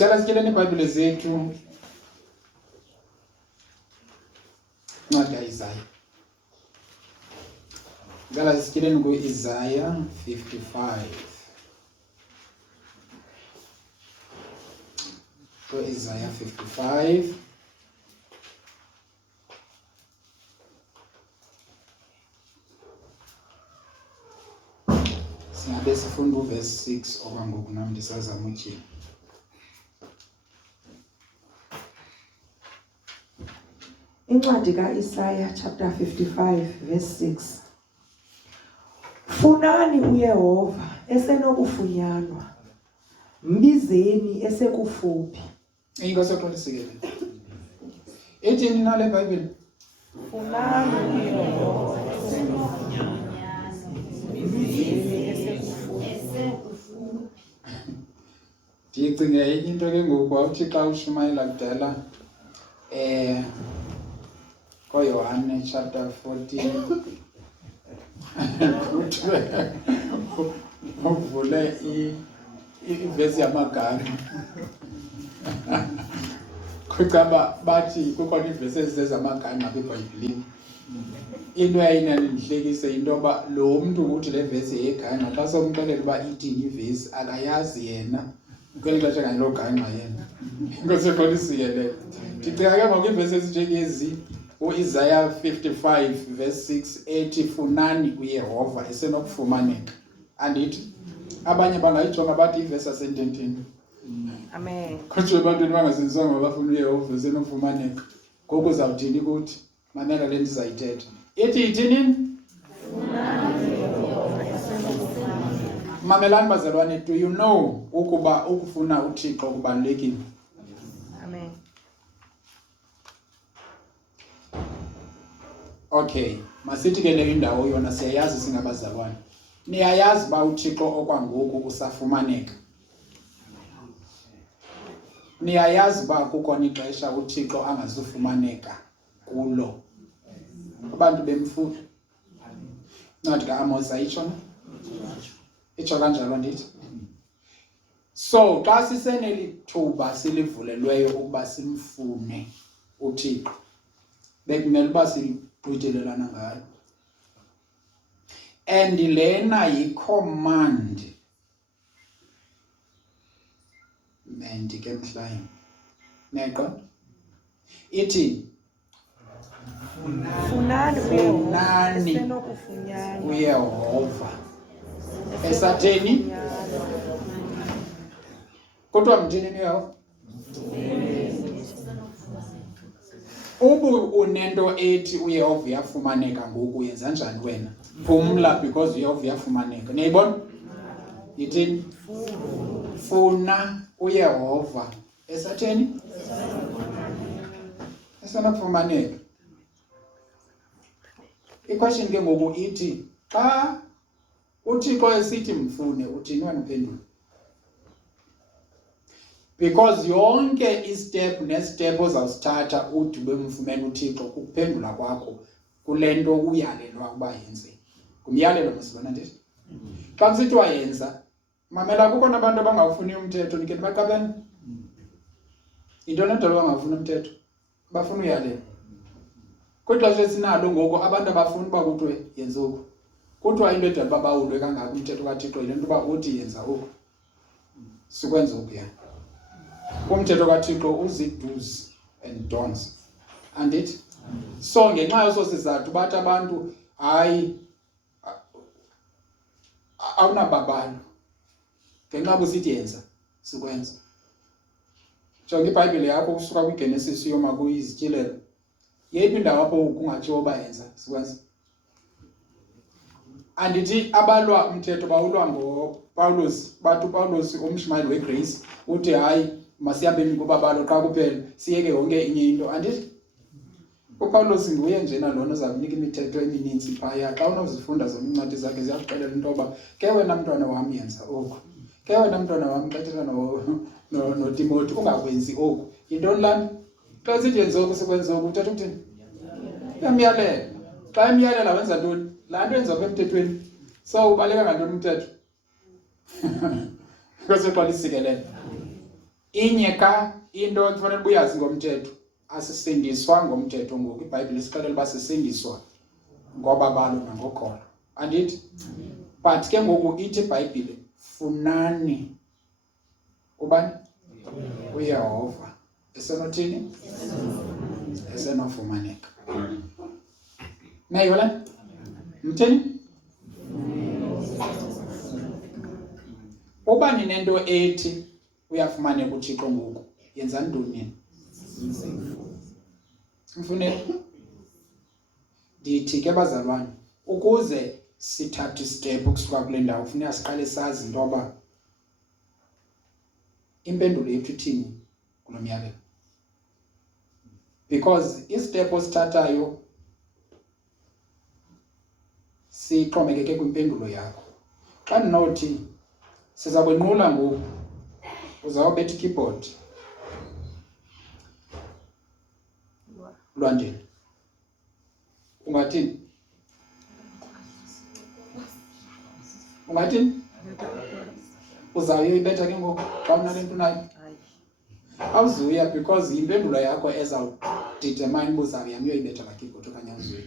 Ndicela sityeleni iBhayibhile zethu. Ncwadi kaIsaya. Ndicela sityeleni kuIsaya 55. Isaiah 55. Singabe sifunda uverse 6 okwangoku nami ndisazama utyhila. Incwadi kaIsaya chapter 55 verse 6. Funani uYehova esenokufunyanwa. Mbizeni esekufuphi. Inkosi yaxolisikele. Ethini nale Bible? Funani uYehova esenokufunyanwa. Mbizeni esekufuphi. Ndicinga enye into ke ngoku awuthi xa ushumayela kudala koYohane chapter 14 uvule ivesi yamagama. Kucaba bathi kukhona ivesi ezizamagama apha eBhayibhileni. Into yayinandihlekise into yoba lo mntu uthi le vesi yeganga xa somxelela uba ithini ivesi akayazi yena. Kweli xesha kanye loganga yena. Inkosi yaxolisikele. Ndicinga ke ngoku iivesi ezinjengezi uIsaiah 55 verse 6 ethi funani uYehova esenokufumaneka. Andithi abanye bangayijonga bathi ivesi asententeni. Amen. Kodwa ebantwini bangaziniswanga abafuna uYehova esenokufumaneka. Ngoku uzawuthini kuthi? Mamela le nto izayithetha. Ithi ithini? Mamelani bazalwane, do you know ukuba ukufuna uThixo kubalulekile? Amen. Okay, masithi ke le indawo yona siyayazi singabazalwane. Niyayazi ba uThixo okwangoku usafumaneka. Niyayazi ba kukhona ixesha uThixo angazufumaneka kulo. Abantu bemfula. Ncwadi kaAmose ayitsho na? Itsho kanjalo ndithi. So, xa sisenelithuba silivulelweyo ukuba simfune uThixo, bekumele uba sigqithelelana ngayo. And lena yi-command. Mendike mhlayo. Neqo. Ithi Funani uYehova esenokufunyanwa. uYehova esatheni? Kodwa mthini uYehova? Ubu unento ethi uYehova uyafumaneka ngoku uyenza njani wena? Phumla because uYehova uyafumaneka. Niyayibona? Yithini? Funa uYehova esatheni? Esenokufumaneka. I-question ke ngoku ithi xa uThixo esithi mfune uthini wena uphendula? Because yonke istep nestep ozawusithatha uthi bemfumene uThixo ukuphendula kwakho kule nto uyalelwa ukuba yenze. Kumyalelo masibona ndithi. Xa kusithiwa yenza, mamela kukhona abantu abangawufuni umthetho nikhe baqabene. Into nedolo bangafuni umthetho. Bafuna uyalelwa. Kodwa nje sinalo ngoku abantu abafuni uba kuthiwe yenza oku. Kuthiwa into edala babawulwe kangaka umthetho kaThixo yile nto uba uthi yenza oku. Sikwenza oku yana. Umthetho kaThixo uzi-do's and don'ts. Andithi? So ngenxa yeso sizathu bathi abantu hayi awunababalo. Ngenxa busithi yenza sikwenza. Jonga iBhayibhile yakho kusuka kwiGenesis uyoma kuyizityelelo. Yeyiphi indawo apho kungatshiwo uba yenza sikwenza? Andithi abalwa umthetho bawulwa ngoPawulos, bathi uPawulos umshumayeli weGrace uthi hayi masihambeni kubabalo xa kuphela siyeke yonke inye into. Andithi uPawulos nguye njena lona oza kunika imithetho emininzi phaya. Xa unozifunda zona incwadi zakhe ziyakuxelela into yoba ke wena mntwana wam yenza oku, ke wena mntwana wam xethela noTimothy ungakwenzi oku. Yintoni laa nto? Xa sithi yenza oku sikwenza oku uthetha ukuthini? Uyamyalela. Xa emyalela wenza ntoni? Laa nto yenza apha emthethweni. So ubaleka ngantoni umthetho? Because uxolisikelele. Inye into ekufanele uyazi ngomthetho, asisindiswa ngomthetho ngoku iBhayibhile isixelela uba sisindiswa ngoba balo nangokholo. Andithi? But ke ngoku ithi iBhayibhile funani ubani? uYehova esenothini? Esenofumaneka. Nayihola? Mtheni? Uba ninento ethi uyafumaneka uThixo ngoku, yenzani ntoni? Mfuneke ndithi ke bazalwane, ukuze sithathe step ukusuka kule ndawo kufuneka siqale sazi into yoba impendulo yethu ithini kulo myalelo. Because istep osithathayo sixhomekeke kwimpendulo yakho. Xa ndinothi siza kwenqula ngoku, uzawubetha ikeyboard Lwandini. Ungathini? Ungathini? Uzawuyibetha ke ngoku xa unale nto nayo? Awuzuya, because impendulo yakho ezawudetermine uba uzawuyami uyoyibetha la keyboard okanye awuzuya.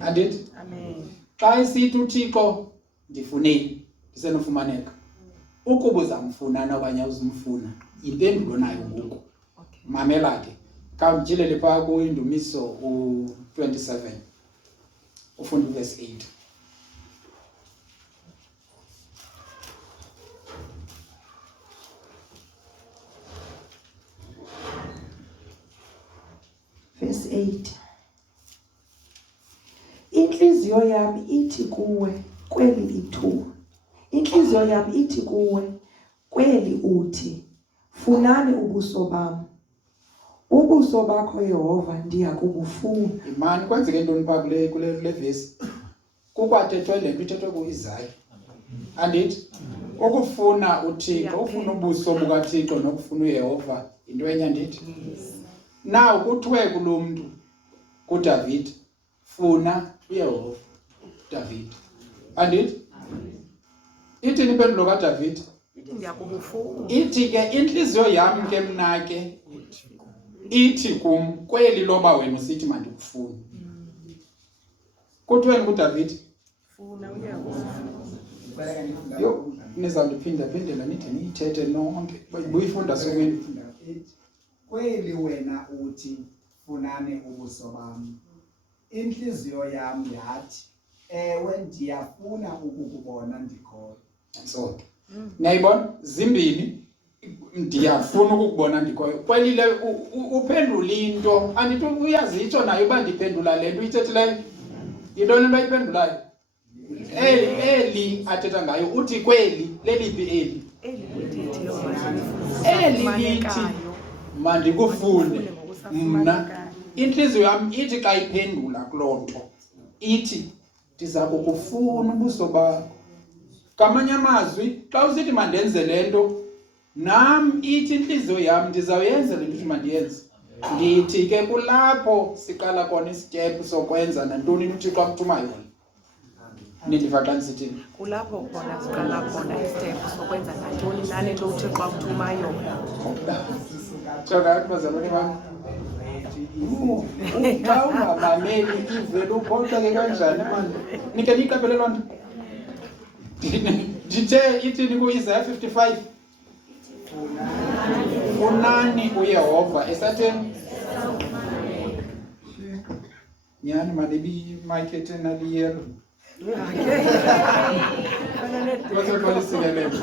Andithi? Amen. Xa isithi uThixo ndifuneni, ndisenofumaneka. Ukuba uzamfuna okanye awuzumfuna, impendulo nayo ngoku. Mamela ke. Khawumtyhilele phaa kuIndumiso u-27 ufunda uverse 8. Verse 8. Inhliziyo yami ithi kuwe kweli ithuba. Inhliziyo yami ithi kuwe kweli uthi, funani ubuso bam. Ubuso bakho Yehova ndiya kubufuna. Imani kwenzeke ntoni phaa kule vesi? Kukwathethwa le nto ithethwe ku-Isaya. Andithi? Ukufuna uThixo, ufuna ubuso bukaThixo nokufuna uYehova into enye andithi? Now kuthiwe kulo mntu kuDavid, funa uYehova David. Andithi? Ithini impendulo kaDavid? Ndiyakubufuna. Ithi ke inhliziyo yami ke mna ke ithi kum kweli loba wena usithi mandikufune. Kuthiweni kuDavid? Funa uYehova. Yo, nizawuphindela nithi niyithethe nonke. Buyifunda sokwini. Kweli wena uthi funani ubuso bam. Inhliziyo yami yathi, ewe ndiyafuna ukukubona ndikhoyo. So, niyayibona zimbini, ndiyafuna ukukubona ndikhoyo. Kwelile uphendula into, andithi uyazitsho nayo uba ndiphendula le nto uyithethileyo. Yintoni into ayiphendulayo? Eli athetha ngayo uthi kweli leliphi eli? Eli lithi mandikufune mna. Inhliziyo yami ithi xa iphendula kuloo nto ithi ndiza kukufuna ubuso bakho. Ngamanye amazwi xa usithi mandenze le nto, nam ithi inhliziyo yami ndizawuyenza le nto uthi mandiyenze. Ndithi ke kulapho siqala khona isitep sokwenza nantoni uThixo akuthuma yona. Nindiva xa ndisithini? Kulapho khona siqala khona istep sokwenza nantoni nale nto uThixo akuthuma yona. Xa bazalwane bam, xa ungamameli ivele uphoxa ke kanjani mani? Nike niyiqaphele loo nto? Ndithe ithini ku-Isaya 55? Funani uYehova esatheni? Nyani mali ibiyimakethe naliyelo. Baseqalisikelela.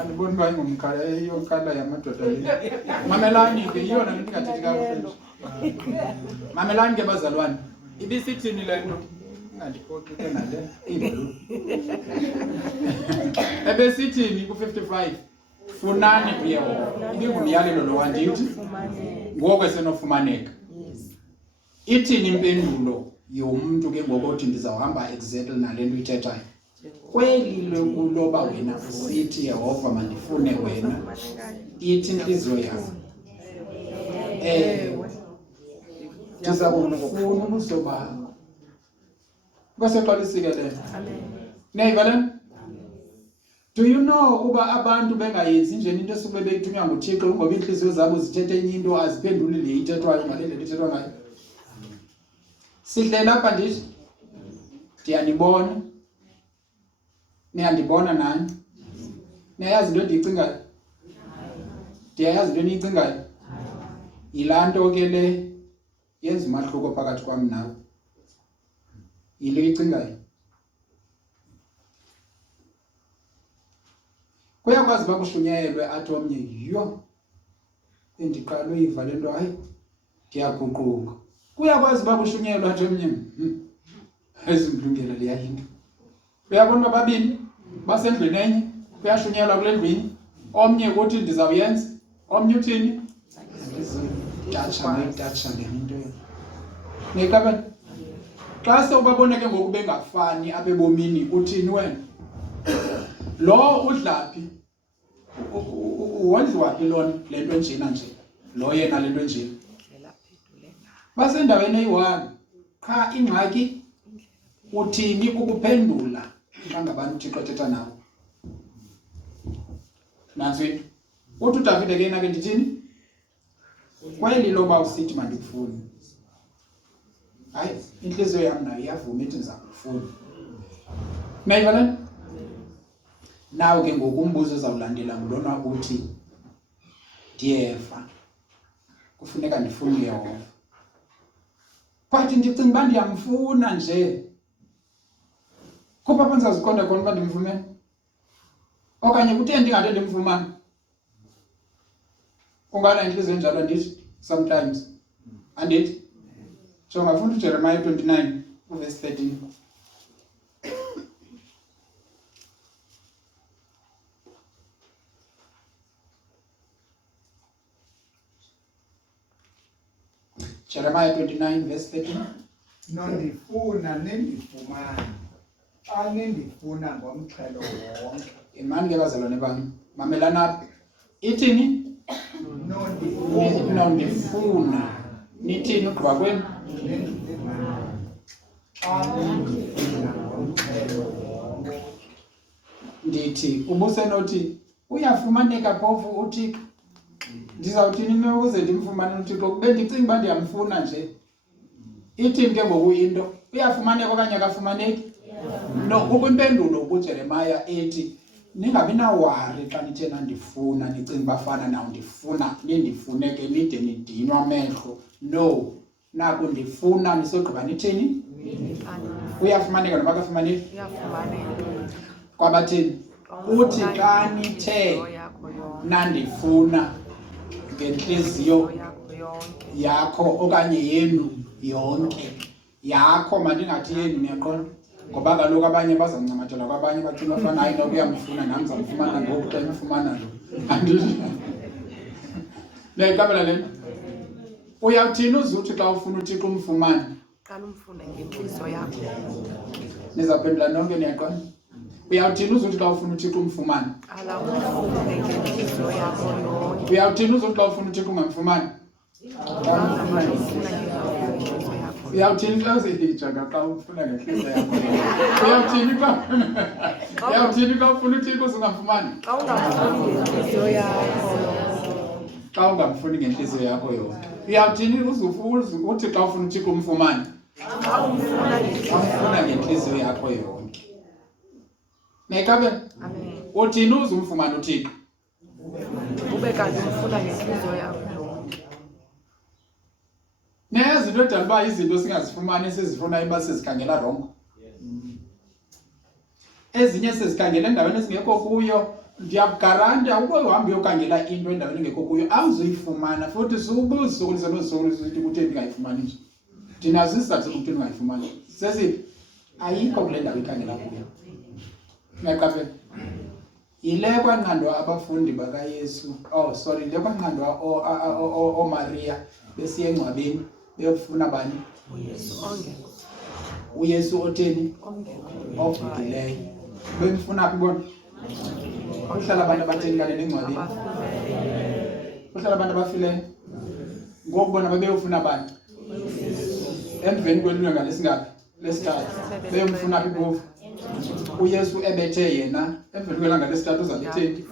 Andiboni uba ingumkhala eyokhala yamadoda le. Mamelani ke yiyona nto ingathethi kakuhle. Mamelani ke bazalwane. Ibisithini le nto? Ingandiphoxi ke nale. Ebesithini ku-55? Funani uYehova. Ibingumyalelo lo wandithi ngoku esenofumaneka. Ithini impendulo yomntu ke ngokuthi ndizawuhamba exactly nale nto uyithethayo? Kweli lokuloba wena usithi Yehova mandifune wena, ithi inhliziyo yami, ewe ndiza kufuna ubuso bakho. Baseqalisike le. Niyayiva le? Funani uYehova. Inhliziyo yami ithi kuwe kweli uthi, funani uYehova David. Inhliziyo yami ithi kum kweli loba wena usithi mandikufune, ithi inhliziyo yami, ndiza kufuna ubuso bakho. Baseqalisike le. Niyayiva le? Funani uYehova. Do you know uba abantu bengayenzi nje into esukube beyithunywa nguThixo ngoba inhliziyo zabo zithethe enye into aziphenduli le ithethwayo ngale ndlela ithethwa ngayo? Sihle lapha ndithi ndiyanibona, niyandibona nani? Niyayazi into endiyicingayo? Ndiyayazi into eniyicingayo? Yilaa nto ke le yenza umahluko phakathi kwam nawe. Yile uyicingayo. Kuyakwazi uba kushunyayelwe athi omnye, yho, endiqala uyiva le nto, hayi, ndiyaguquka. Kuyakwazi uba kushunyayelwe athi omnye, ezimlungela leya into. Uyabona babini basendlwini enye, kuyashunyayelwa kule ndlwini, omnye kuthi ndizawuyenza, omnye uthini? Tatsha le into. Niyixabana? Xa sewubabona ke ngoku bengafani apha ebomini, uthini wena? Lo udlaphi? Wondliwaphi lona le nto enjena nje? Lo yena le nto enjena? Basendaweni eyi-1. Qha ingxaki uthini ukuphendula bangabantu uThixo athetha nawo. Nansi into. Uthi uDavide ke yena ke ndithini? Kweli loba usithi mandikufune. Hayi, inhliziyo yami nayo iyavuma ithi ndizakufuna. Nayiva le? Nawe ke ngoku umbuzo uzawulandela ngulona uthi ndiyeva. Kufuneka ndifune uYehova. But ndicinga uba ndiyamfuna nje. Kupha apho ndizaziqonda khona uba ndimfumene? Okanye kutheni ndingade ndimfumane? Ungana inhliziyo enjalo ndithi sometimes. Andithi? Jonga futhi uJeremiah 29 verse 13. Jeremiah 29 verse 13. Nondifuna nendifumane. Xa nindifuna ngomxhelo wonke. Imani ke bazalwane bami, mamelana ithini? Nondifuna. Nithini ugqiba kwenu? Ndithi ubusenothi uyafumaneka phofu uThixo. Ndizawuthini na ukuze ndimfumane uThixo? Kube ndicinga uba ndiyamfuna nje. Ithini ke ngoku into? Uyafumaneka okanye akafumaneki? No, kukwimpendulo kuJeremiah ethi ningabi nawari xa nithe nandifuna nicinga bafana nawo ndifuna nindifuneke nide nidinwa amehlo. No, naku ndifuna nisogqiba nithini? Uyafumaneka noba akafumaneki? Uyafumaneka. Kwabathini? Uthi xa nithe nandifuna ngenhliziyo yakho okanye yenu yonke. Yakho mandingathi yenu, niyaqonda? Ngoba kaloku abanye bazamncamathela kwabanye bathi bafana hayi noku uyamfuna nam ndizamfumana ngoku xa imfumana lo. Andithi? Niyayikabela le nto? Uyawuthini uzuthi xa ufuna uThixo umfumane? Qala umfune ngenhliziyo yakho. Nizaphendula nonke, niyaqonda? Uyawuthini uzuthi xa ufuna uThixo umfumane? Qala umfune ngenhliziyo yakho yonke. Uyawuthini uzuthi xa ufuna uThixo ungamfumani? Uyawuthini xa uzihijaga xa ufuna ngenhliziyo yakho? Uyawuthini xa ufuna uThixo ungamfumani? Xa ungafuni ngenhliziyo yakho. Xa ungamfuni ngenhliziyo yakho yonke. Uyawuthini uthi xa ufuna uThixo umfumane? Xa Umfuna ngenhliziyo yakho yonke. Niyayikabela? Amen. Uthini uzumfumana uThixo? Ube kanti umfuna ngenhliziyo yakho yonke. Niyayazi into edala uba izinto singazifumani esizifuna iba sizikhangela rongo. Ezinye sizikhangela endaweni ezingekho kuyo. Ndiyakugaranta ukuba uhambe uyokhangela into endaweni engekho kuyo awuzuyifumana, futhi subuzisokolisa nozisokolisa ukuthi kutheni ndingayifumani nje. Ndinazo izizathu zokuthi ndingayifumani. Sesi ayikho kule ndawo ikhangela kuyo. Niyaqaphela? Yile kwanqandwa abafundi bakaYesu. Oh sorry, le kwanqandwa oMaria besiya engcwabeni beyofuna bani? uYesu ongekho. uYesu otheni? Ongekho. Obhudileyo. Bemfuna phi bona? Uhlala abantu abatheni kanene engcwabeni? Uhlala abantu abafileyo? Ngoku bona babeyofuna bani? Emveni kwelunga ngalesingaphi? Lesithathu. Beyomfuna phi phofu? uYesu ebethe yena emveni kwelanga lesithathu uzabetheni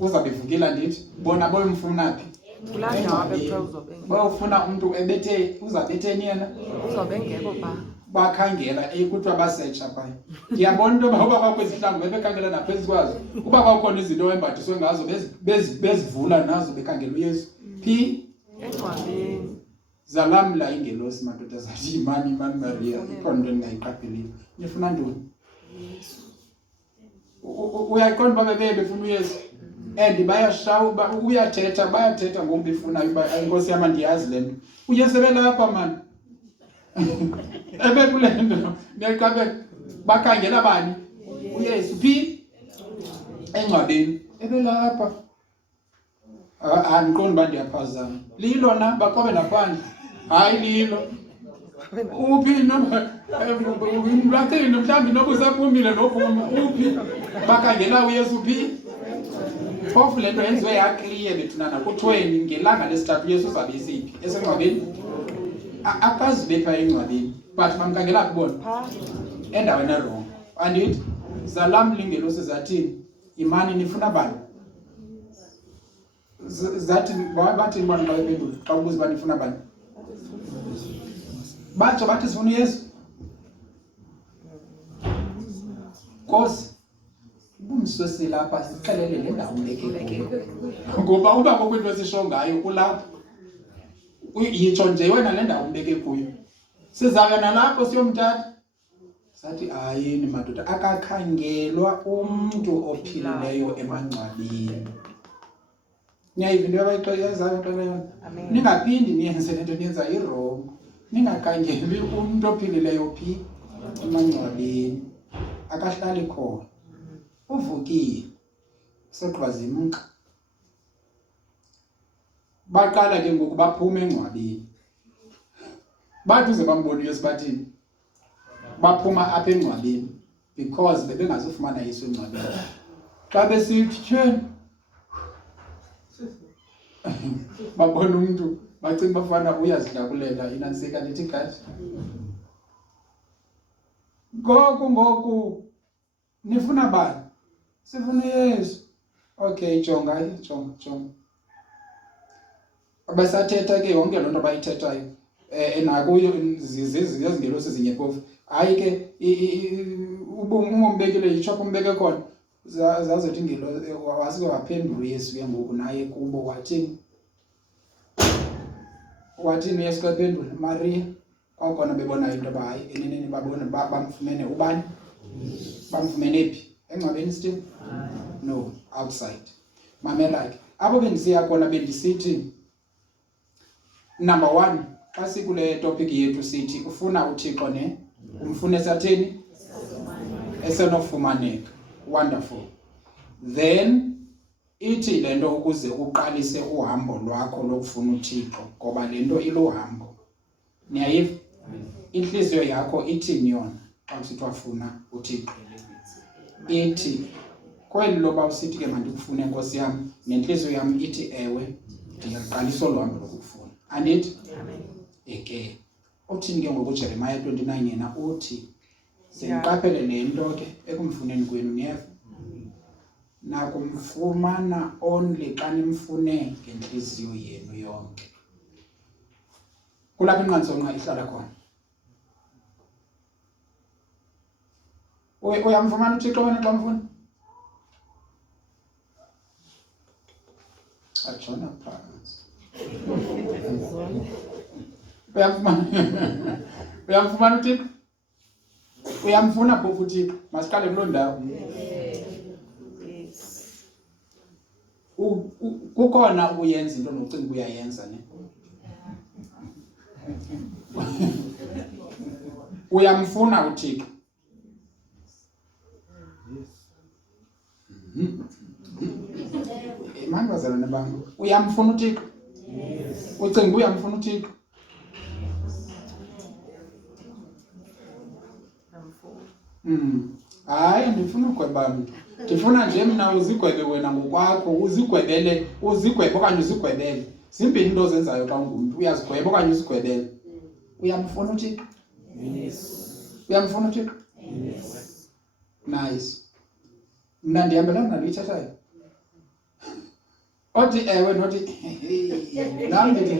uzabevukela ndithi bona boyimfuna phi kulaa ndawo abekuthiwa uzobengekho. bayofuna umuntu ebethe uzabetheni yena Uzobengekho phaa. bakhangela kuthiwa basetsha phaya ndiyabona into yoba uba kwakho izihlangu bebekhangela naphezu kwazo uba kwakhona izinto embathiswe ngazo bezivula nazo bekhangela uYesu phi Engcwabeni. zalamla ingelosi madoda zathi imani Maria ikhona into endingayiqapheliyo nifuna ntoni uyayiqonda uba befuna uYesu and bayashawuba bayathetha ngoku befunayo uba inkosi yam ndiyazi le nto uYesu ebelapha mani ebekule nto neqabe bakhangela bani uYesu phi engcwabeni ebelapha andiqondi uba ndiyaphazama lilo na baqobe naphandle hayi lilo uphi bathini mhlawumbi noba usaphumile nophuma uphi bakhangela uYesu phi phofu le nto yenziwe yakliye bethunana kuthweni ngelanga lesithathu uYesu uzabe esiphi esengcwabeni akazibe phaa engcwabeni but bamkhangela kubona endaweni erong andithi zalamla ingelosi zathini imani nifuna bani zathi bathini bona bayiphendula xa ubuza uba nifuna bani batsho bathi sifuna uYesu Nkosi ubumsosile lapha sixelele le ndawo uleke ngoba uba kokwinto esisho ngayo kulapha yitsho nje wena le ndawo umbeke kuyo sizawuya nalapho siyomthatha sathi hayini madoda akakhangelwa umntu ophilileyo emangcwabeni niyayiva into yabayixezayo ningaphindi niyenze le nto niyenza irongo ningakhangeli umntu ophilileyo phi emangcwabeni akahlali khona uvukile segqiba zimka baqala ke ngoku baphuma engcwabeni bathi uze bambona uYesu bathini baphuma apha engcwabeni because bebengazufumana Yesu engcwabeni xa besithi tsheni babona umuntu bacinga bafana uyazihlakulela inansika lithi gathi ngoku nifuna bani sifuna Yesu okay jonga abasathetha ke yonke loo nto bayithethayo nakuyo zizingelosi zinyepofu hayi ke umombekile yitshopo umbeke khona zazothi ingelosi wasike waphendula uYesu ke ngoku naye kubo wathini uYesu kaphendula Maria kwakhona bebona into yoba hayi eneneni babona bamfumene ubani bamfumene phi engcwabeni still no outside mamela ke apho bendisiya khona bendisithi number 1 xa sikule topic yethu sithi ufuna uThixo umfune satheni esenofumaneka wonderful then ithi lento ukuze uqalise uhambo lwakho lokufuna uThixo ngoba lento iluhambo niyayiva inhliziyo yakho ithini yona xa usithi wafuna uThixo ithi kweli loba usithi ke mandikufune Nkosi yam nenhliziyo yam ithi ewe ndiyaqalisa uhambo lokufuna andithi amen uthini ke ngoku Jeremiah 29 yena uthi siqaphele lento ke ekumfuneni kwenu niyeva nakumfumana only xa nimfune ngenhliziyo yenu yonke kulapho inqantsonqa ihlala khona uyamfumana uThixo wena xa mfuna ajona phansi uyamfumana uThixo uyamfuna phofu uThixo masiqale kuloo ndawo kukhona uyenza into nocinga uyayenza ne uyamfuna uThixo manje bazalwane bami uyamfuna uThixo ucinga uyamfuna uThixo hayi ndifuna ugweba mntu ndifuna nje mna uzigwebe wena ngokwakho uzigwebe okanye uzigwebele zimbini into ozenzayo xa ungumntu uyazigweba okanye uzigwebele uyamfuna uThixo uyamfuna uThixo Nice. Mna ndihambelana nalo ithathayo. Othi ewe nothi nam ndithi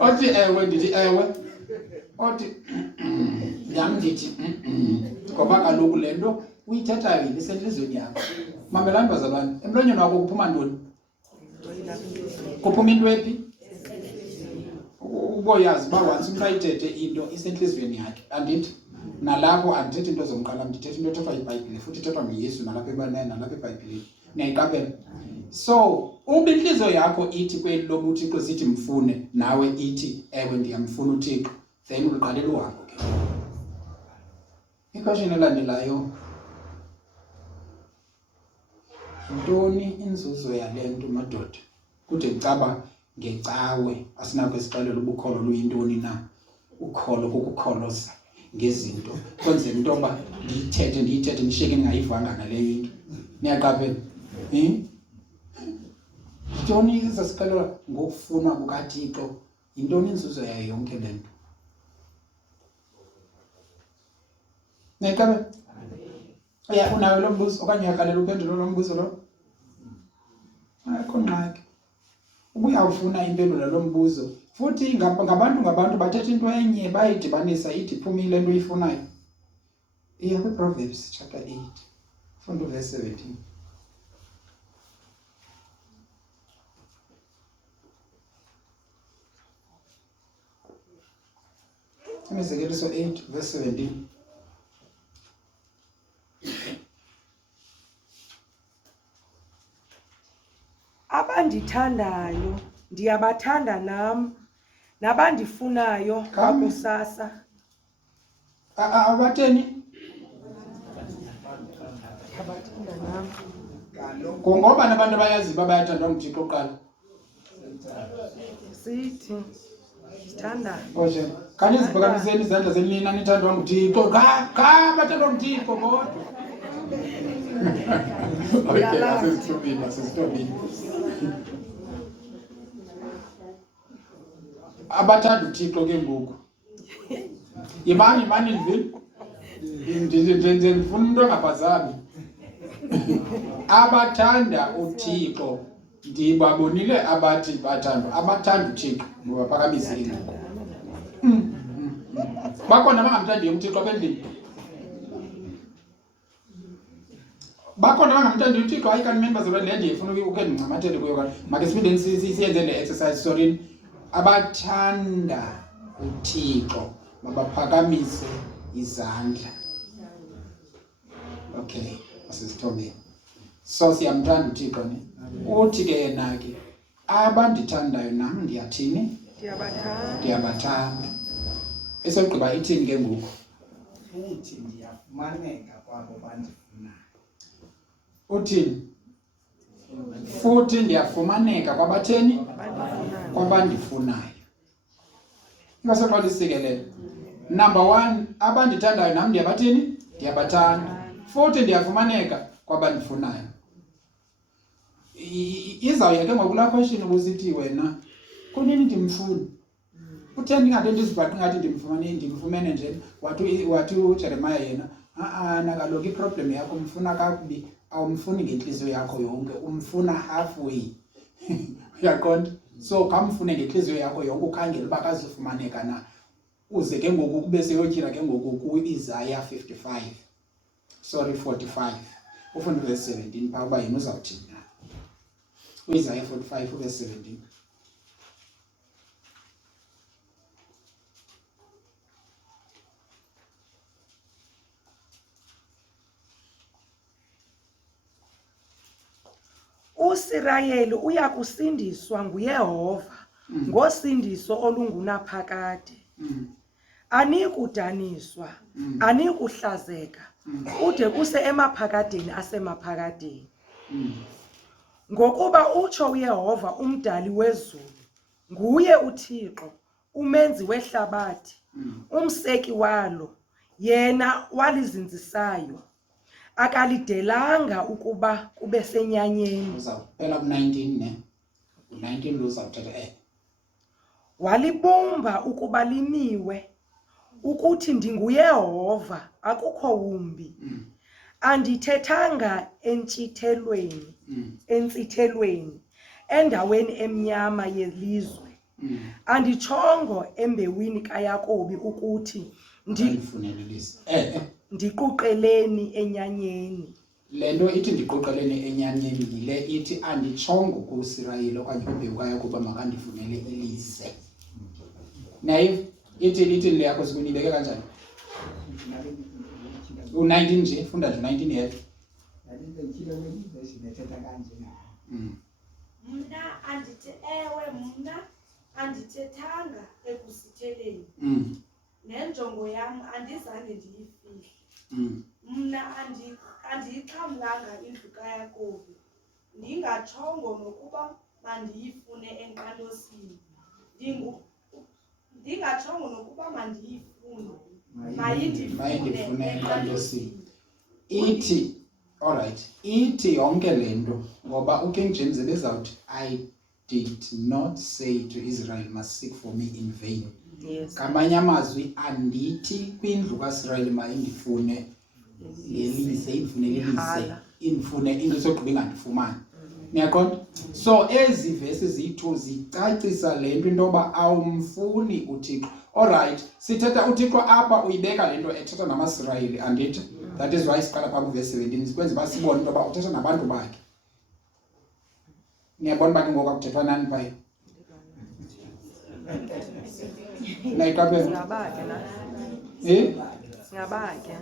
othi ewe ndithi ewe. Othi yam ndithi ngoba kaloku le nto uyithethayo isentliziyweni yakho. Mamelani bazalwane, emlonyeni wakho kuphuma ntoni? Kuphuma into ephi? Uboyazi uba once umntu ayithethe into isentliziyweni yakhe. Andithi nalapho andithethi into zomqala, ndithetha into ethethwa yiBhayibhile, futhi ithethwa nguYesu nalapha ebantwini nalapha eBhayibhileni. Niyayiqaphela? So uba intliziyo yakho ithi kweli loba uThixo sithi mfune, nawe ithi ewe ndiyamfuna uThixo, then uliqalela uhambo ke. Ikweshini elandelayo, yintoni inzuzo yale nto madoda? Kude kucaba ngecawe asinako isixelela ubukholo luyintoni na. Ukholo kukukholoza ngezinto, kwenzela into yoba ndiyithethe ndishiyeke ndingayivanga naleyo into. Niyaqaphela? Yintoni izasixelela ngokufunwa kukaThixo? Yintoni inzuzo yayo yonke le nto? Niyaqaphela? Unayo lo mbuzo okanye uyakalela uphendula lo mbuzo lo? Akho ngxaki. Ubuyawufuna impendulo lo mbuzo. Futhi ngabantu bathetha into enye bayidibanisa ithi iphumile into uyifunayo. Iya kwiProverbs chapter 8 from verse 17. Imizekeliso 8 verse 17. Abandithandayo ndiyabathanda nam, nabandifunayo kwakusasa. Abatheni? Abathanda nam. Ngoba nabantu abayazi bayathandwa nguThixo oqala. Sithi sithanda. Oje, khani siphakamiseni izandla zenina nithandwa nguThixo. Cha bathandwa nguThixo kodwa. Okay, asisithobile. Abathanda uThixo ke ngoku. Yimani ndivile. Ndifuna umuntu ongaphazami. Abathanda uThixo ndibabonile abathi bathandwa. Abathanda uThixo ngobaphakamisa ingqondo. Bakhona abangamthandiyo uThixo apha endlini. Bakhona abangamthandiyo uThixo. Hayi kanti members of le ndifuna uke ndingcamathele kuyo kanti. Make siphinde siyenze le exercise sorry. Abathanda uThixo mabaphakamise izandla. Okay, asisithobeni. So siyamthanda uThixo ne. Uthi ke yena ke abandithandayo nam ndiyathini? Ndiyabathanda. Esogqiba ithini ke ngoku? Futhi ndiyafumaneka kwabo bandifunayo. Uthini? Futhi ndiyafumaneka kwabatheni? Kwabandifunayo. Ingasoqalisikelela. Number 1, abandithandayo nam ndiyabathini? Ndiyabathanda. Futhi ndiyafumaneka kwabandifunayo. Izawuye ke ngokulaa question ubusithi wena kunini ndimfuna? Utheni ngathi ndizibhaqi ngathi ndimfumene nje wathi uJeremiah yena nakaloku iproblem yakho umfuna kakubi, awumfuni ngenhliziyo yakho yonke, umfuna halfway. Uyaqonda? So kamfune ngenhliziyo yakho yonke ukhangela uba akazufumaneka na. Uze ke ngoku kube seyotyhila ke ngoku ku-Isaiah 55. Sorry 45. Ufuna verse 17 phaa uba yena uzawuthini na. U-Isaiah 45 verse 17. USirayeli uyakusindiswa nguYehova ngosindiso olungunaphakade. Anikudaniswa, anikuhlazeka, ude kuse emaphakadeni asemaphakadeni. Ngokuba utsho uYehova umdali wezulu, nguye uThixo, umenzi wehlabathi, umseki walo, yena walizinzisayo. Akalidelanga ukuba kube senyanyeni. Uzawuphela ku-19 ne. 19 lo uzawuthetha Walibumba ukuba limiwe, ukuthi ndinguYehova, akukho wumbi. Andithethanga entsithelweni, endaweni emnyama yelizwe. Anditshongo embewini kaYakobi ukuthi ndiquqeleni enyanyeni. Le nto ithi ndiquqeleni enyanyeni yile ithi anditshongo kuIsirayeli okanye kwimbewu kaYakobi makandifunele ilize. Naye ithi le yakho sikunibeke kanjani? U19 nje, funda nje 19 yedwa. Mna andithethanga ekusitheleni. Nenjongo yam andizange ndiyifihle. Mna andiyixhamlanga indlu kaYakobi, ndingatshongo nokuba mandiyifune enqandosini. Ndingatshongo nokuba mandiyifune, mayindifune enqandosini. Ithi, alright, ithi yonke le nto ngoba uKing James ebezawuthi I did not say to Israel must seek for me in vain. Yes. Ngamanye amazwi andithi kwindlu kaIsrael mayindifune lelize, indifune into sogqiba ingandifumani. Niyaqonda? So ezi vesi ziyi-2 zicacisa le nto intoba awumfuni uThixo. Alright, sithetha uThixo apha uyibeka le nto ethetha namaSirayeli andithi. That is why siqala phaa kuvesi 17 sikwenza uba sibone intoba uthetha nabantu bakhe. Niyabona uba ke ngoku akuthethwa nani phaya? Nayiqaphela? Singabake na? Singabake.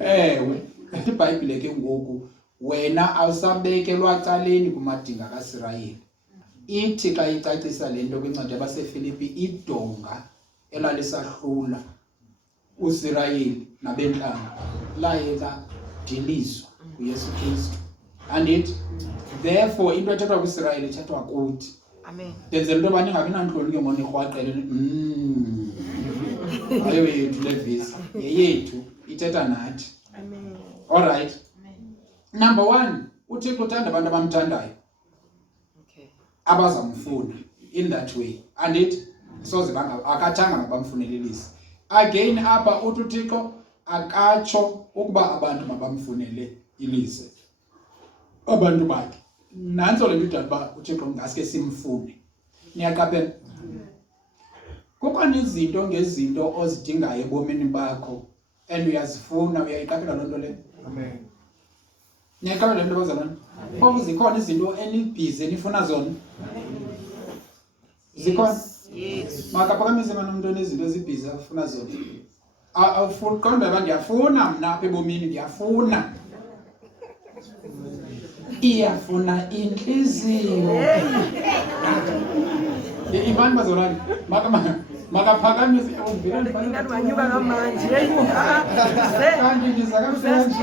Ewe, iBhayibhile ke ngoku wena awusabekelwa caleni kumadinga kaIsirayeli. Ithi xa icacisa le nto kwincwadi yabaseFilipi, idonga elalisahlula uIsirayeli nabentlanga laye ladilizwa uYesu Kristu. Andithi therefore into ethethwa kwiIsirayeli ithethwa kuthi. Amen. Denzela into yoba ningabi nantloni ke ngonirhwaqele. Ayo yethu le vesi yeyethu ithetha nathi. Amen. Alright. Number 1, uThixo uthanda abantu abamthandayo. Okay. Abazamfuna in that way. Andithi soze akathanga mabamfunele ilize. Again apha uthi uThixo akatsho ukuba abantu mabamfunele ilize. Abantu bakhe. Nanso le nto uba uThixo ngaske simfune. Niyaqaphela? Kukho izinto ngezinto ozidingayo ebomini bakho and uyazifuna, uyayiqaphela loo nto leyo. Amen. Niyaqaphela le nto bazalwane? Phofu zikhona izinto enibhizi enifuna zona. Zikhona? Yes. Makaphakamise manomntu onezinto ezibhizi afuna zona. Awufuni qonda uba ndiyafuna mna apha ebomini, ndiyafuna. Iyafuna inhliziyo. Imani bazalwane, makaphakamise Ingathi wanyuka kamanje. kanti ndiza kamhlanje.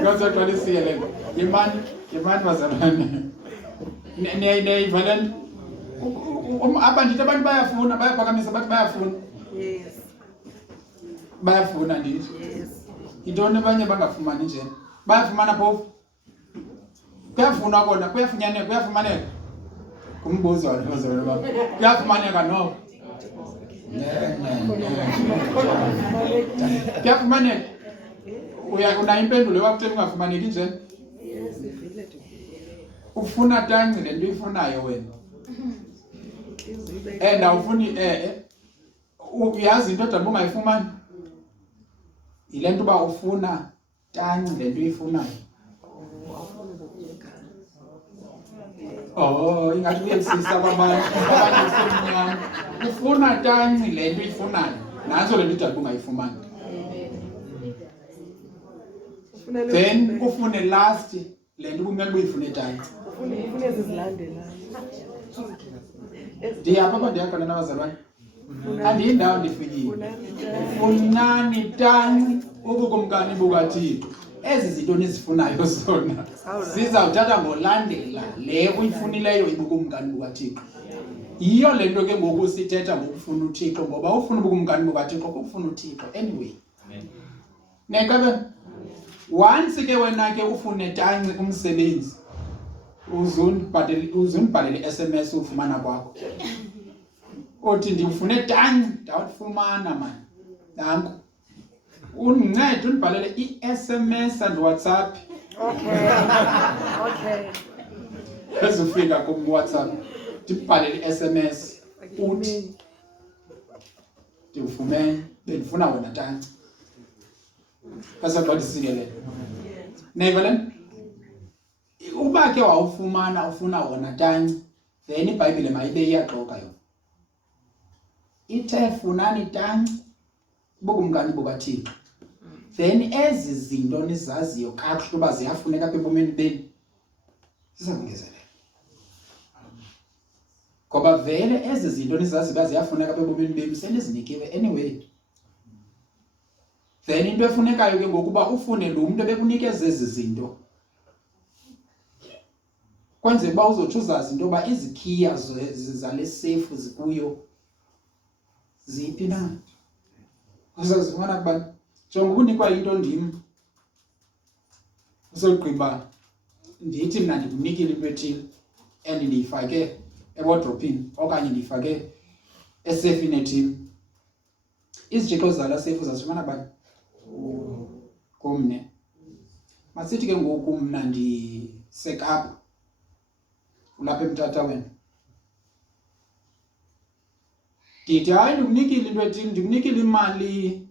Ngazaqalisiye le nto. Imani bazalwane. Niyayiva le nto? Apha ndithi abantu bayafuna, bayaphakamisa bathi bayafuna. Yes. Bayafuna ndithi. Yes. Yintoni abanye bangafumani nje? Bayafumana phofu? Kuyafunwa kona, kuyafumaneka. Kumbuzo walo baba. Kuyafumaneka no? Kuyafumaneka. Una impendulo wakutheni ungafumaneki nje? Ufuna tanci le nto uyifunayo wena. Awufuni uyazi into odwa ungayifumani? Yile nto uba ufuna tanci le nto uyifunayo. Ingathi kuyesisa abanye semnyama. Ufuna tanci le nto uyifunayo. Nanso le nto idala ungayifumani. Then ufune last le nto kumele uyifune tanci. Ufune ezizilandelayo. Ndiyapha ndiyaqala nabazalwane. Andiyindawo ndifikile. Funani tanci ubukumkani bukaThixo. Ezi zinto nizifunayo zona zizawuthatha ngolandela le uyifunileyo ibukumkani bukaThixo. Yiyo le nto ke ngoku sithetha ngokufuna uThixo, ngoba ufuna ubukumkani bukaThixo kukufuna uThixo anyway. Nekabe once ke wena ke ufune tanci umsebenzi uzundibhalele SMS ufumana kwakho. Othi ndifune tanci ndawufumana man. Nanku. Undincede undibhalele i-SMS and WhatsApp. Okay. Ezofika kum WhatsApp. Ndibhalele i-SMS. Uthi ndifumene bendifuna wena tanci. Bese xa ndisikele. Nevelin. Uba ke wawufumana ufuna wona tanci, then iBhayibhile mayibe iyaxoka yona. Ithe funani tanci bukumkani bukaThixo. Then ezi zinto nizaziyo kakuhle uba ziyafuneka apha ebomini beni sizawungezelela. Ngoba vele ezi zinto nizazi uba ziyafuneka apha ebomini beni senizinikiwe anyway. Then into efunekayo ke ngokuba ufune lo muntu ebekunikeza ezi zinto. Kwenze uba uzotsho uzazi into yoba izikhiya zale safe zikuyo ziphi na. Uzazifumana kubani? Jonga ukunikwa into ndim. Uzogqiba ndithi mna ndikunikile into ethile and ndiyifake ewardrobe okanye ndiyifake esefini ethile. Izitshixo zala safe uzazifumana kubani? Kumne. Masithi ke ngoku mna ndisekapha ulapha emtata wena. Ndithi hayi ndikunikile into ethile, ndikunikile imali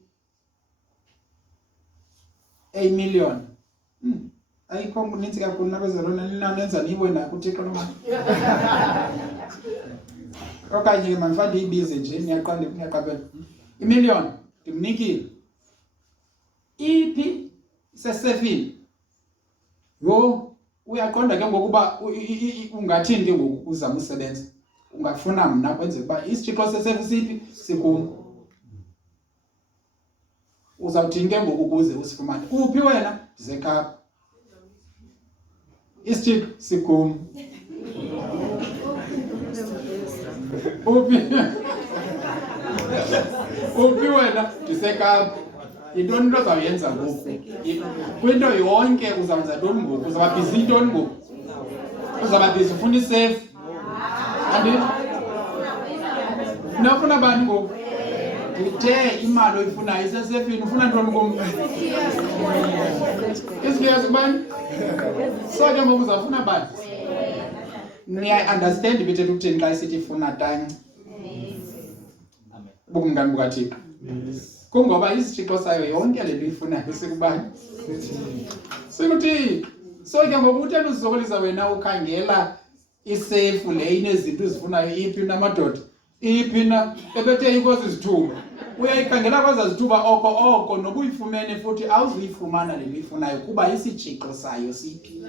a million. Ayikho kunintsi kakhulu nabezalwana ninanenza niwe na kuThixo lo mali. Okanye ke mandifande iyibize nje niyaqaphela. I-million ndikunikile. Iphi sesefini. Yo uyaqonda ke ngokuba ungathini ke ngoku uzama usebenza. Ungafuna mna kwenze kuba isitshixo sesefu siphi sikum. Uzawuthini ke ngoku ukuze usifumane. Uphi wena? Ndisekhapha. Isitshixo sikum. Uphi wena? Ndisekhapha. Yintoni into ozawuyenza ngoku? Kwinto yonke uzawuyenza ntoni ngoku? Uzawuba busy intoni ngoku? Uzawuba busy ufuna isefu. Nofuna bani ngoku? Ndithe imali oyifunayo isesefini ufuna ntoni kum? Isikhiya zibani? So ke ngoku uzawufuna bani? Niya-understand ibithetha ukuthini xa isithi ifuna tanci? Bukumkani bukaThixo. Kungoba isitshixo sayo yonke le nto ifunayo sikubani? Sikuthixo. So ke ngoku utheni uzisokolisa wena ukhangela isefu le inezinto uzifunayo iphi namadoda? Iphi na? Ebethe inkosi izithuba. Uyayikhangela kwaza zithuba oko noba uyifumene futhi awuzuyifumana le nto ifunayo kuba isitshixo sayo siphi.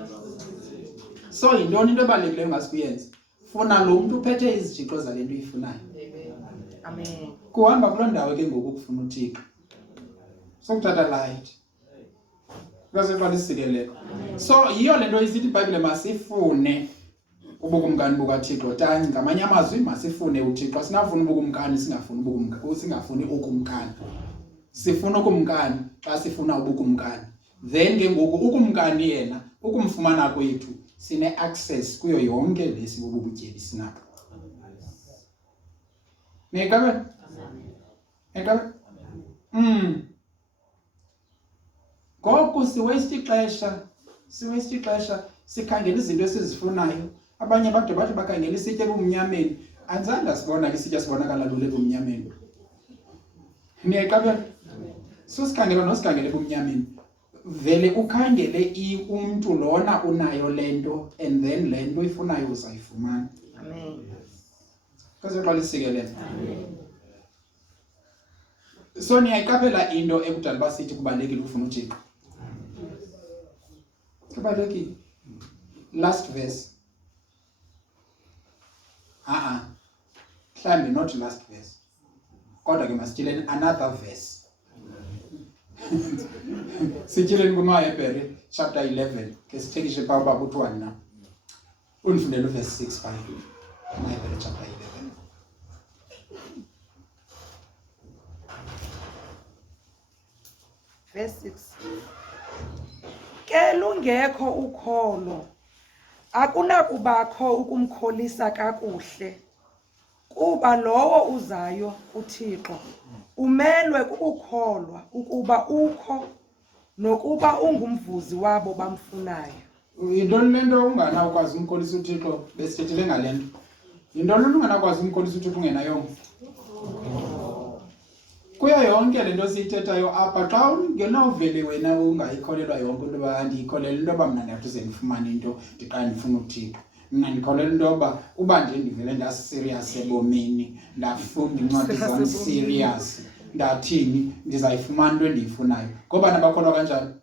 So yintoni into ebalulekileyo ongasukuyenza? Funa lo muntu uphethe izitshixo zale nto ifunayo. Amen. Kuhamba kuloo ndawo ke ngoku kufuna uThixo. Sokuthatha light. Bese kwalisikeleko. So yiyo le nto isithi iBhayibhile masifune ubukumkani bukaThixo tanci. Ngamanye amazwi masifune uThixo. Sinafuna ubukumkani singafuni ubukumkani, singafuni ukumkani. Sifuna ukumkani xa sifuna ubukumkani. Then ke ngoku ukumkani yena ukumfumana kwethu sine access kuyo yonke lesi bubutyebi sinapho. Nekabe? Nekabe? Ngoku siwaste ixesha sikhangela izinto esizifunayo. Abanye abantu bathi bakhangela isitya ebumnyameni. Anzanga sibona ke isitya sibonakala lula ebumnyameni. Niyaqaphela? So sikhangela nosikhangela ebumnyameni. Vele ukhangele umuntu lona unayo lento and then lento ifunayo uzayifumana. Amen. Kaze kwalisikelele. So niyayiqaphela into ekudala basithi kubalekile ukufuna uThixo. Kubalekile. Last verse. Mhlambi not last verse. Kodwa ke masitshileni another verse. Sitshileni kumaHebrew chapter 11 ke sithekishe phaa uba kuthiwa na. Undifundele verse 6 phaa. Hebrew chapter 11. Verse 6. Ke lungekho ukholo akunakubakho ukumkholisa kakuhle. kuba lowo uzayo uThixo umelwe kukukholwa ukuba ukho nokuba ungumvuzi wabo bamfunayo. Yintoni le nto unganawukwazi umkholisa uThixo besithethele ngale nto? Yintoni le nto unganawukwazi umkholisa uThixo ungenayongo? Kuyo yonke le nto siyithethayo apha, xa ungenawuvele wena ungayikholelwa yonke into yoba ndiyikholelwa into yoba mna ndiyakuze ndifumane into ndiqala ndifuna uThixo. Mna ndikholelwa into yoba uba nje ndivele ndaserious ebomini, ndafunda incwadi zam serious, ndathini ndizayifumana into endiyifunayo. Ngoba nabakholwa kanjani?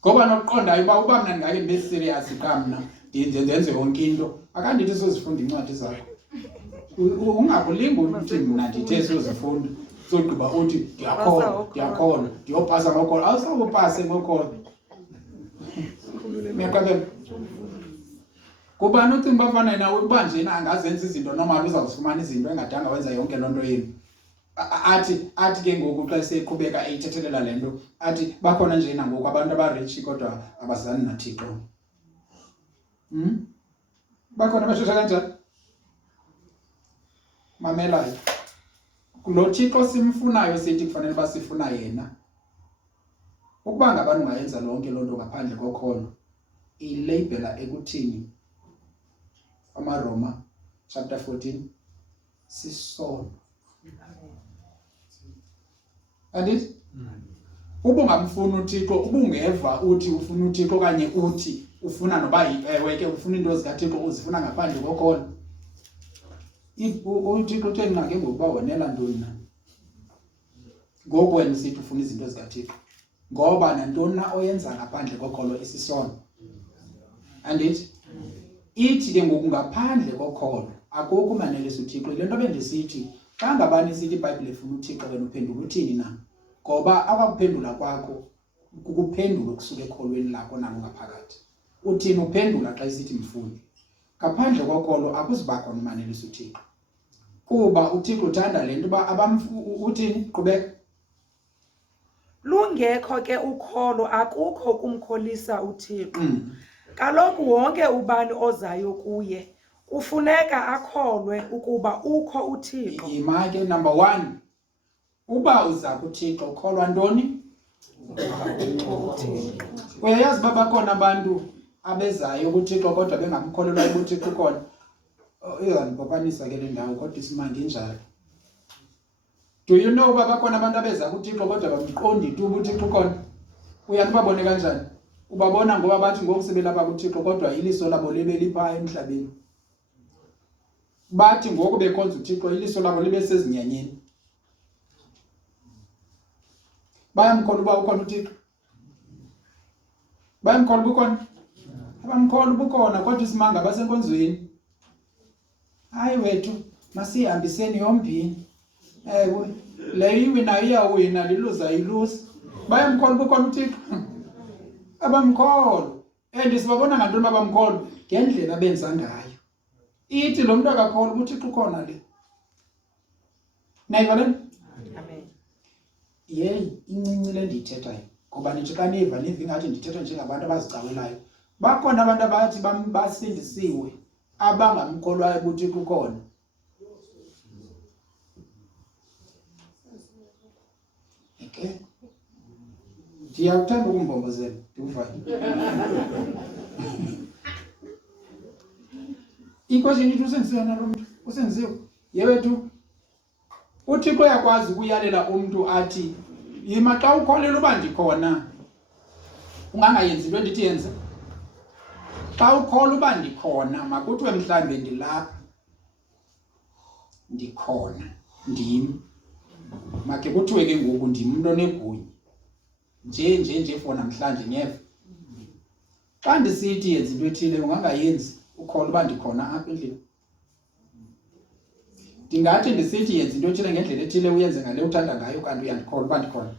Ngoba nokuqondayo uba mna ndingake ndibe serious kamna ndenze yonke into, akandithi sozifunda incwadi zakho. Ungakulingi ukuthi mna ndithe sozifunda sogqiba uthi ndiyakholwa ndiyopasa ngokholo. Awusawupase ngokholo. Miyaqaphela? Kubani ucinga uba fana nawe uba njena angazenza izinto normal uzawuzifumana izinto engadanga wenza yonke loo nto yenu? Athi ke ngoku xa seqhubeka eyithethelela le nto athi bakhona njena ngoku abantu abaritshi kodwa abazani naThixo. Bakhona abashesha kanjani? Mamelayo, lo Thixo simfunayo sithi kufanele uba sifuna yena. Ukuba ngabantu ungayenza lonke loo nto ngaphandle kokholo, ilabhela ekuthini? AmaRoma chapter 14 sisono. Andithi? Uba ungamfuni uThixo, ubungeva uthi ufuna uThixo okanye uthi ufuna noba ewe ke ufuna into zikaThixo uzifuna ngaphandle kokholo. uThixo uthe ngake ngokuba wonela ntoni na? Ngoku wena sithi ufuna izinto zikaThixo. Ngoba nantoni na oyenza ngaphandle kokholo isisono. Andithi? Ithi ke ngoku ngaphandle kokholo akukho umanelisa uThixo. Le nto bendisithi xa ngabani sithi iBhayibhile ifuna uThixo wena uphendula uthini na? Ngoba akakuphendula kwakho kukuphendula kusuka ekholweni lakho nalo ngaphakathi. Uthini uphendula xa isithi mfuni? Ngaphandle kokholo akuzibakho umanelisa uThixo. Kuba uThixo uthanda le nto uba uthini? Qhubeka. Lungekho ke ukholo akukho kumkholisa uThixo. Kaloku wonke ubani ozayo kuye kufuneka akholwe ukuba ukho uThixo. Imake number 1. Uba uza kuThixo ukholwa ntoni? Uyayazi uba bakhona abantu abezayo kuThixo kodwa bengamkholelwa uThixo khona. Iyandibophanisa ke le ndawo kodwa isimanga injalo. Do you know uba bakhona abantu abeza kuThixo kodwa bamqondi tu uThixo khona? Uyakubabone kanjani? Ubabona ngoba bathi ngoku sebelapha kuThixo kodwa iliso labo libe lipha emhlabeni. Bathi ngoku bekhonza uThixo iliso labo libe sezinyanyeni. Bayamkholwa uba ukhona uThixo. Bayamkholwa ukhona. Abamkholwa ubukhona kodwa isimanga basenkonzweni. Hayi wethu masihambiseni yombini. Ewe le iwina iyawina liluza iluza. Bayamkholwa ubukhona uThixo. Abamkholwa. Sibabona ngantoni abamkholwa? Ngendlela abenza ngayo. Ithi lo muntu akakholwa uThixo ukhona le. Nayiva le? Amen. Yeyi incinci le ndiyithethayo. Ngoba nithi xa niva ingathi ndithetha njengabantu abazicawelayo. Bakhona abantu abathi basindisiwe abangamkholwayo uThixo ukhona. Okay. Ndiyakuthanda ukumbombozela, ndiwuvayo. Ikweshini ithi usenziwe nalo mntu, usenziwe. Yewethu, uThixo uyakwazi ukuyalela umntu athi, yima xa ukholelwa uba ndikhona, ungangayenzi into endithi yenze. Xa ukholwa uba ndikhona, makuthiwe mhlawumbe ndilapha. Ndikhona, ndim. Make kuthiwe ke ngoku ndim umntu onegunya. Nje for namhlanje ngeva. Xa ndisithi yenza into ethile ungangayenzi ukholwa uba ndikhona apha endlini. Ndingathi ndisithi yenza into ethile ngendlela ethile uyenze ngale uthanda ngayo kanti uyandikholwa uba ndikhona.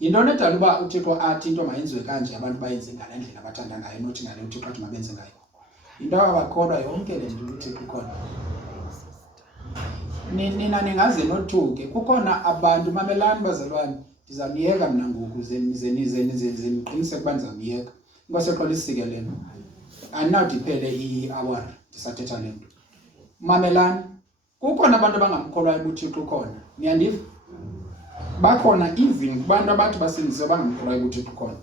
Yintoni edala uba uThixo athi into mayenziwe kanje abantu bayenze ngale ndlela abathanda ngayo nothi ngale uThixo athi mabenze ngayo? Into abakholwa yonke le nto uThixo ukhona. Nina ningaze nothuke kukhona abantu mamelani bazalwane ndizamyeka mna ngoku nize niqiniseke uba ndizamyeka. Inkosi exolisike lena. andinawudiphele i-hour ndisathetha le nto. Mamelani, kukhona abantu abangamkholwayo uThixo ukhona. Niyandiva? Bakhona even kubantu abathi basindiswe bangamkholwayo uThixo ukhona.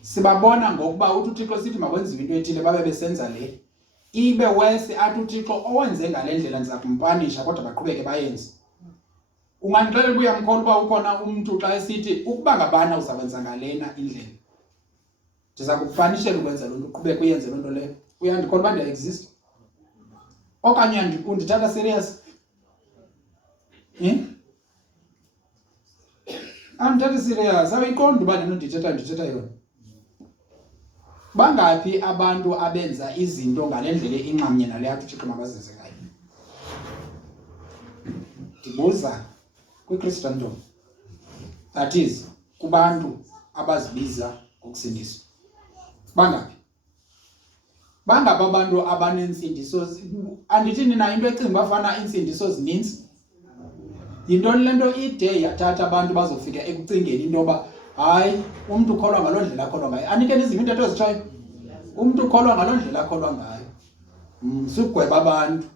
Sibabona ngokuba uThixo sithi makwenziwe into ethile babe besenza le. Ibe wese athi uThixo owenze ngale ndlela ndiza kumpanisha kodwa baqhubeke bayenze. Ungandixelela uba uyamkholwa uba ukhona umntu xa esithi ukuba ngabana uzakwenza ngalena indlela, ndiza kukufanishela ukwenza loo nto, uqhubeke uyenze loo nto leyo. Uyandikholwa uba ndiya-exist? Okanye undithatha serious? Andithatha serious, awuyiqondi uba le nto ndithetha yona. Bangaphi abantu abenza izinto ngale ndlela inxamnye nale yathi uThixo mabazenze ngayo? Ndibuza kwiKristendom, that is kubantu abazibiza ngokusindiswa. Bangaphi? Bangaphi abantu abanensindiso? Andithi nina into ecinga bafana insindiso zininzi? Yintoni le nto ide yathatha abantu bazofika ekucingeni into yoba hayi umntu ukholwa ngaloo ndlela akholwa ngayo? Anike nizime iintetho ezitshoyo. Umntu ukholwa ngaloo ndlela akholwa ngayo. Sigweba abantu.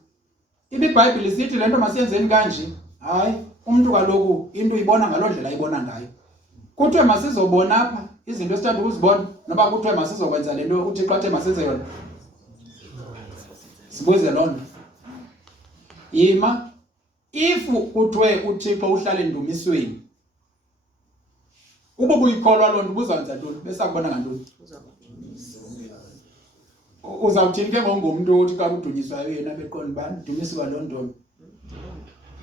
IBhayibhile sithi le nto masiyenzeni kanje. Hayi umntu kaloku into uyibona ngaloo ndlela ayibona ngayo. Kuthiwe masizobona apha izinto esithanda ukuzibona, noba kuthiwe masizokwenza le nto uThixo athe masenze yona. Sibuze loo nto. Yima, if kuthiwe uThixo uhlala endumisweni, uba ubuyikholwa loo nto ubuzawuyenza ntoni? Besakubona ngantoni? Uzawuthini ke ngomntu othi xa kudunyiswayo yena beqonda bani dumiswa loo nto?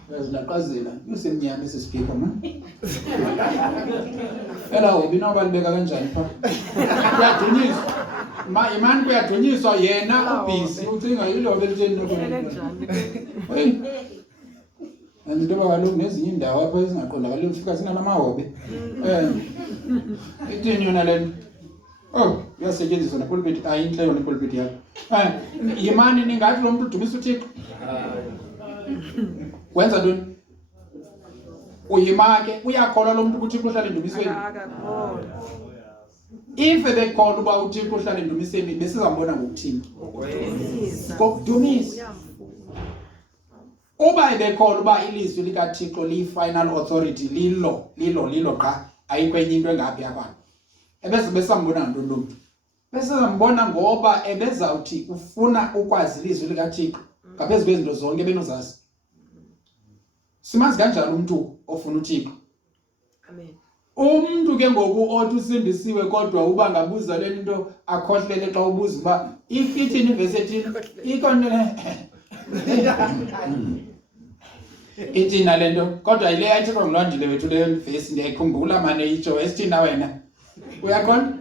Uyazinaqazela usemnyama esi speaker man. Hello, binobalibeka kanjani pha? Kuyadunyiswa. Imani kuyadunyiswa yena ubhizi ucinga yilo belitheni nto. Hey. Anditoba kaloku nezinye indawo apha ezingaqondakali ufika zinganamahobe. Ithini yona le nto? Oh, uyasetyenziswa nepulpit, ayintle yona ipulpit yakho. Yimani ningathi lo mntu udumisa uThixo? Wenza ntoni? Uyima ke uyakholwa lo mntu uThixo uhlala endumisweni? If bekholwa uba uThixo uhlala endumisweni besizambona ngokuthini? Ngokudumisa. Uba ebekholwa uba ilizwi likaThixo liyi-final authority lilo qha, ayikho enye into engaphi abantu, besambona ngantoni lo mntu? Besizambona ngoba ebezawuthi ufuna ukwazi ilizwi likaThixo ngaphezu kwezinto zonke benozazi. Simazi kanjani umntu ofuna uThixo? Amen. Umntu ke ngoku othi usindisiwe kodwa uba ngabuza le nto akhohlele xa ubuza uba ithini ivesi ethini ikonto ithina le nto kodwa yile ayithethwa nguLandile wethu le vesi ndiyayikhumbula mane itsho esithina wena. Uyaqonda?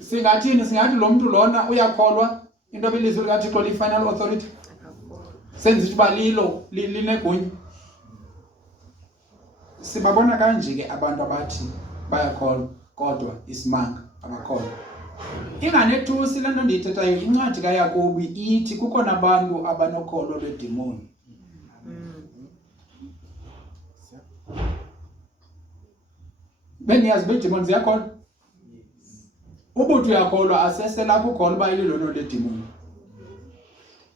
Singathi lo mntu lona uyakholwa into bilizwi likaThixo li-final authority? Senzithi uba lilo linegunya. Sibabona kanje ke abantu abathi bayakholwa kodwa isimanga abakholwa. Inganethusi le nto ndiyithethayo, incwadi kaYakobi ithi kukhona abantu abanokholo lwedemoni. Beniyazi beedemoni ziyakholwa? Ubuthi uyakholwa asesela kukholwa uba ililona ledemoni.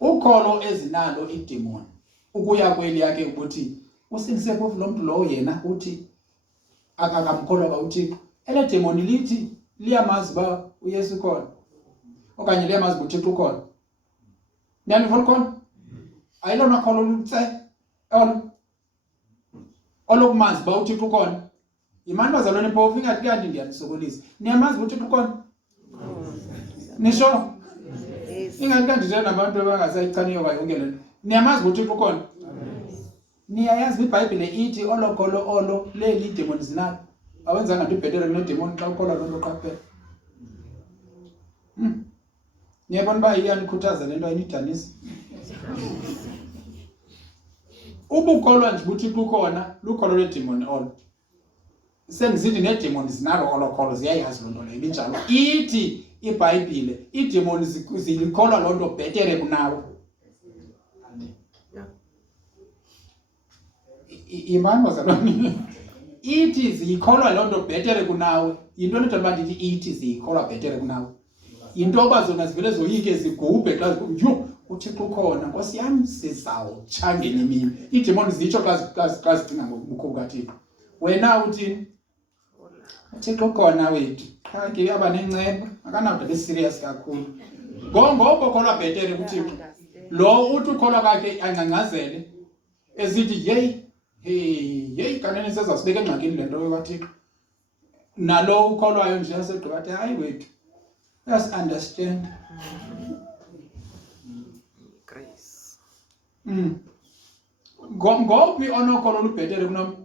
Ukholo ezinalo idemoni ukuya kweli yakhe ukuthi usindise phofu lo mntu lowo yena uthi akamkholwa ka uThixo. Ele demoni lithi liyamazi uba uYesu ukhona okanye liyamazi uba uThixo ukhona. Niyaliva khona? Ayilona kholo lutse olokumazi uba uThixo ukhona. Yimani bazalwane phofu ingathi kanti ndiyanisokolisa. Niyamazi uba uThixo ukhona? Nisho? Ingathi kanti nje nabantu abangasayichaniyo yonke le nto. Niyamazi uba uThixo ukhona? Niyayazi iBhayibhile ithi olokholo olo leli idemoni zinalo. Awenzanga nto ibhetere kunodemoni xa ukholwa loo nto qha kuphela. Niyabona uba iyanikhuthaza le nto ayinidanisi. Ubukholwa nje ubuThixo ukhona lukholo lwedemoni olo. Sengisithi needemoni zinalo olokholo ziyayazi loo nto leyo ibinjalo. Ithi iBhayibhile iidemoni zikholwa loo nto bhetere kunawe. Imani bazalwane ithi ziyikholwa loo nto bhetere kunawe. Yintoni into yoba ndithi ithi ziyikholwa bhetere kunawe? into yoba zona zivele zoyike zigubhe xa yho uThixo ukhona Nkosi yami sizawutsha ngenye imini iidemoni zitsho xa zidinga ngobukho bukaThixo wena uthini uThixo ukhona wethu khange yaba nenceba akanawude be-serious kakhulu ngoba ukholwa bhetere kuThixo lo uthi ukholwa kwakhe angcangcazele esithi yeyi kanene sezasibeka engxakini le nto kaThixo nalo ukholwayo nje yasegqiba athi hayi wethu just understand Grace. ngophi onokholo olubhetere kunom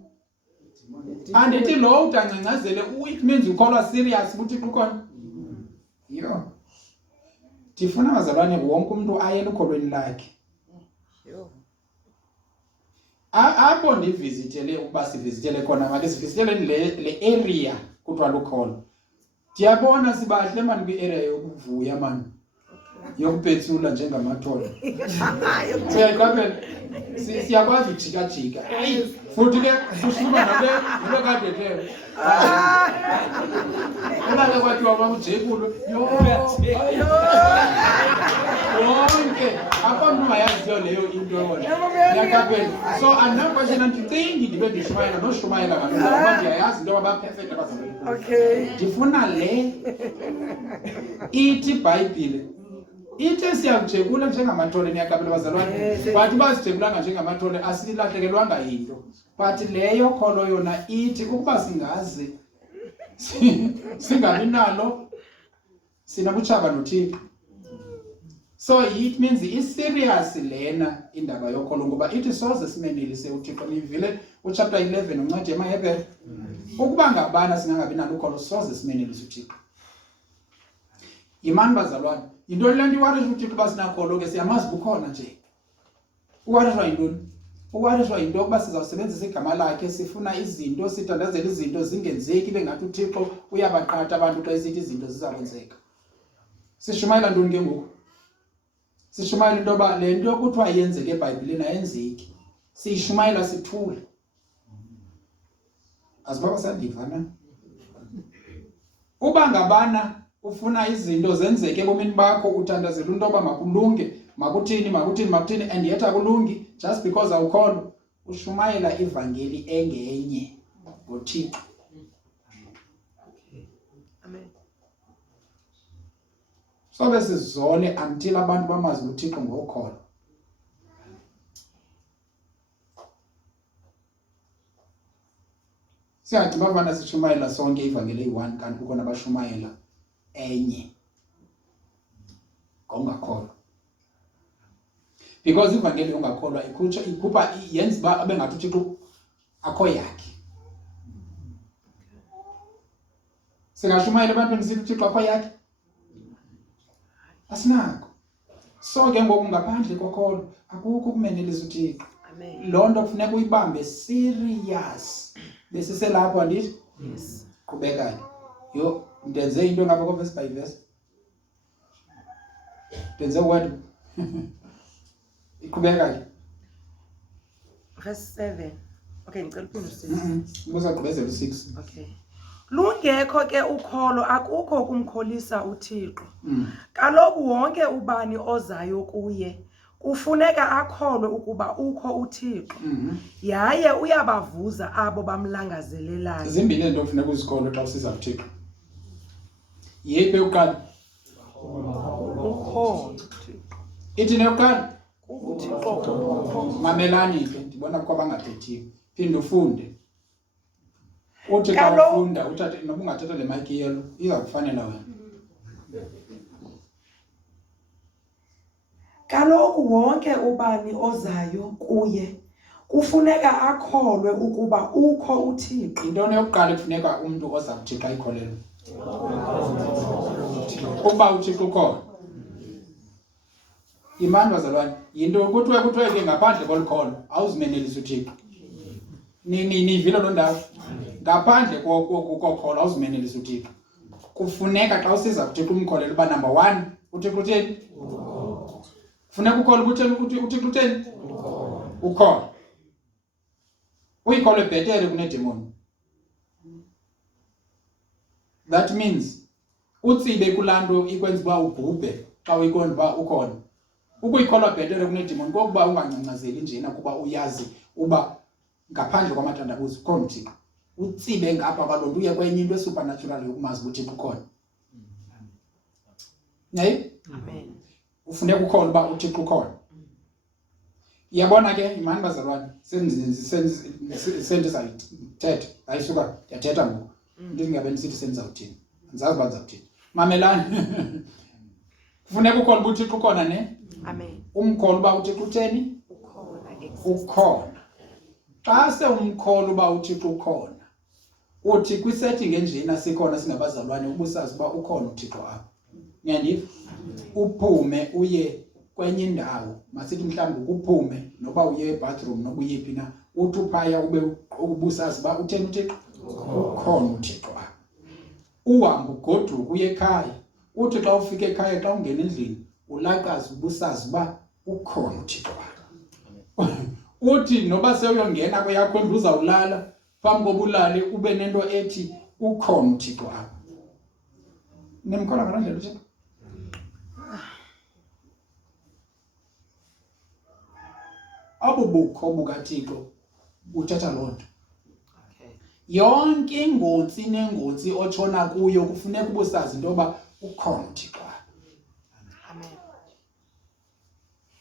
andithi lo utangcangcazele it means ukholwa serious ukuthi ukhona yho ndifuna bazalwane wonke umuntu ayele ukholweni lakhe apho ndivizitele ukuba sivizitele khona make sivizitele le area kuthiwa lukholo ndiyabona sibahle mani kwi-area yokuvuya mani yokupetsula njengamathole uyayiqaphela siyakwazi ujika-jika futhi ke sushuma nalo kadeteo ulake kwathiwa mamujekulo yonke apha mntu ungayaziyo leyo into yona yaqaphela so andinakwashena ndicingi ndibe ndishumayela noshumayela ngalooba ndiyayazi into yoba bapefekte Okay. ndifuna le ithi ibhayibhile ithi siyakujekula njengamathole niyaqaphela bazalwane but uba sijebulanga njengamathole asilahlekelwanga yinto but leyo kholo yona ithi ukuba singazi singabi nalo sinobutshaba noThixo so it means i-serious lena indaba yokholo ngoba ithi soze simenelise uThixo nivile uchapter 11 uncwadi yamaHebhere ukuba ngabana singangabi nalo ukholo soze simenelise uThixo imani bazalwane into le nto iwarisha uThixo uba sinakholo ke siyamazi bukhona nje uwarishwa yintoni uwarishwa yinto yokuba sizawusebenzisa igama lakhe sifuna izinto sithandazela izinto zingenzeki bengathi uThixo uyabaqhatha abantu xa esithi izinto zizakwenzeka sishumayela ntoni ke ngoku sishumayela into yoba le nto kuthiwa yenzeke eBhayibhileni ayenzeki siyishumayela sithule azibaba sandiva na uba ngabana ufuna izinto zenzeke ebomini bakho uthandazela into yoba makulunge makuthini and yet akulungi just because awukholwa ushumayela ivangeli engenye ngoThixo Amen. sobe sizone until abantu bamazi uThixo ngokholo siyathi bavana sishumayela sonke ivangeli eyi-1 kanti kukhona abashumayela enye ngongakholwa because ivangeli ongakholwa ikhupha yenza uba abe ngathi uThixo akho yakhe singashumayela ebantwini sithi uThixo akho yakhe asinako so ke ngoku ngaphandle kokholo akukho ukumenelisa uThixo Amen. loo nto kufuneka uyibambe serious besiselapho andithi Yes. qhubekayo yho ndenze into ngapha ko-verse by verse ndenze word iqhubeka ke Verse 7. Okay, ngicela uphinde usise. ubusagqibezela u-6 Okay. Lungekho ke ukholo akukho ukumkholisa uThixo. Kaloku wonke ubani ozayo kuye kufuneka akholwe ukuba ukho uThixo. Yaye uyabavuza abo bamlangazelelayo. zimbini izinto kufuneka uzikholwe xa usiza kuThixo yeyiphi yokuqala Ukholo. ithi neyokuqala uThixo. mamelani ke ndibona kwa bangathethiyo phinde ufunde uthi xa Kaloku- ufunda uthathe noba ungathatha le mayiki yelo iza kufanela wena Kaloku wonke ubani ozayo kuye kufuneka akholwe ukuba ukho uThixo. intoni yokuqala ekufuneka umntu oza kuthi xa ikholelwe ukuba uThixo ukhona imani bazalwane yinto kuthiwe ke ngaphandle kolukholo awuzimenelisa uThixo nivile loo ndawo ngaphandle kokholo awuzimenelisa uThixo kufuneka xa usiza kuThixo umkholelo uba number 1 uThixo utheni funeka ukhole ukuthi uThixo utheni ukhona uyikhole bhetere kunedemoni that means utsibe kulanto ikwenza uba ubhubhe xa uyiqonda uba ukhona. Ukuyikholwa bhetere kunedimoni kokuba ungancancazeli njena kuba uyazi uba ngaphandle kwamatandabuzo ukhona uThixo. Utsibe ngapha kwaloo nto uye kwenye into esupernatural yokumazi ukuthi ukhona. Nayi? Amen. Ufuneka ukhona uba uThixo ukhona. Iyabona ke imani bazalwane sendizayithetha ayisuka ndiyathetha ngoku into ingabe ndisithi sendizawuthini andizazi uba ndizawuthini. Mamelani. Kufuneka ukhona uba uThixo ukhona ne? Amen. Umkholo uba uThixo utheni? Ukhona. Xa sewumkholo uba uThixo ukhona uthi kwisetting enjena sikhona singabazalwane ubusazi uba ukhona uThixo apha. Ngiyandiva? Uphume uye kwenye indawo masithi mhlawumbi uphume noba uye ebathroom noba uyephi na uthi uphaya ubusazi uba utheni uThixo? Ukhona uThixo apha. Uhambe ugoduka uye ekhaya uthi xa ufika ekhaya xa ungena endlini ulaqazi ubusazi uba ukhona uThixo apha. Uthi noba sewuyongena kweyakho ndlu uzawulala phambi kobulali ube nento ethi ukhona uThixo apha. Nimkhola ngaloo ndlela uThixo? Abo bukho bukaThixo uthetha loo nto. Yonke ingotsi nengotsi otshona kuyo kufuneka ubusazi into yoba ukhona uThixo apha. Amen.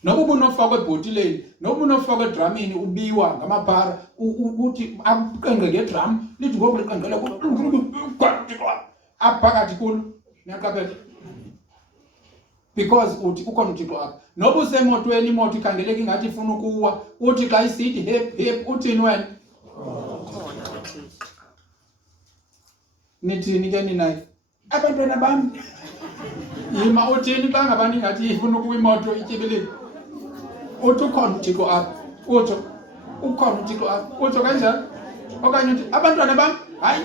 Noba ubunofakwa ebhotileni, noba unofakwa edramini ubiwa ngamaphara, uthi aqengqe ngedram, lithi ngoku liqengqele apha phakathi kulo. Niyaqaphela? Because uthi ukhona uThixo apha. Noba usemotweni imoto ikhangeleka ingathi ifuna ukuwa, uthi xa isithi hep hep uthini wena? Ukhona uThixo. Nithini ke ninayo? Abantwana bam. Yima uthini xa ngabani ngathi ifuna ukuwa imoto ityibilile? Uthi ukhona uThixo apha. Utsho ukhona uThixo apha. Utsho kanjani? Okanye uthi abantwana bam, hayi.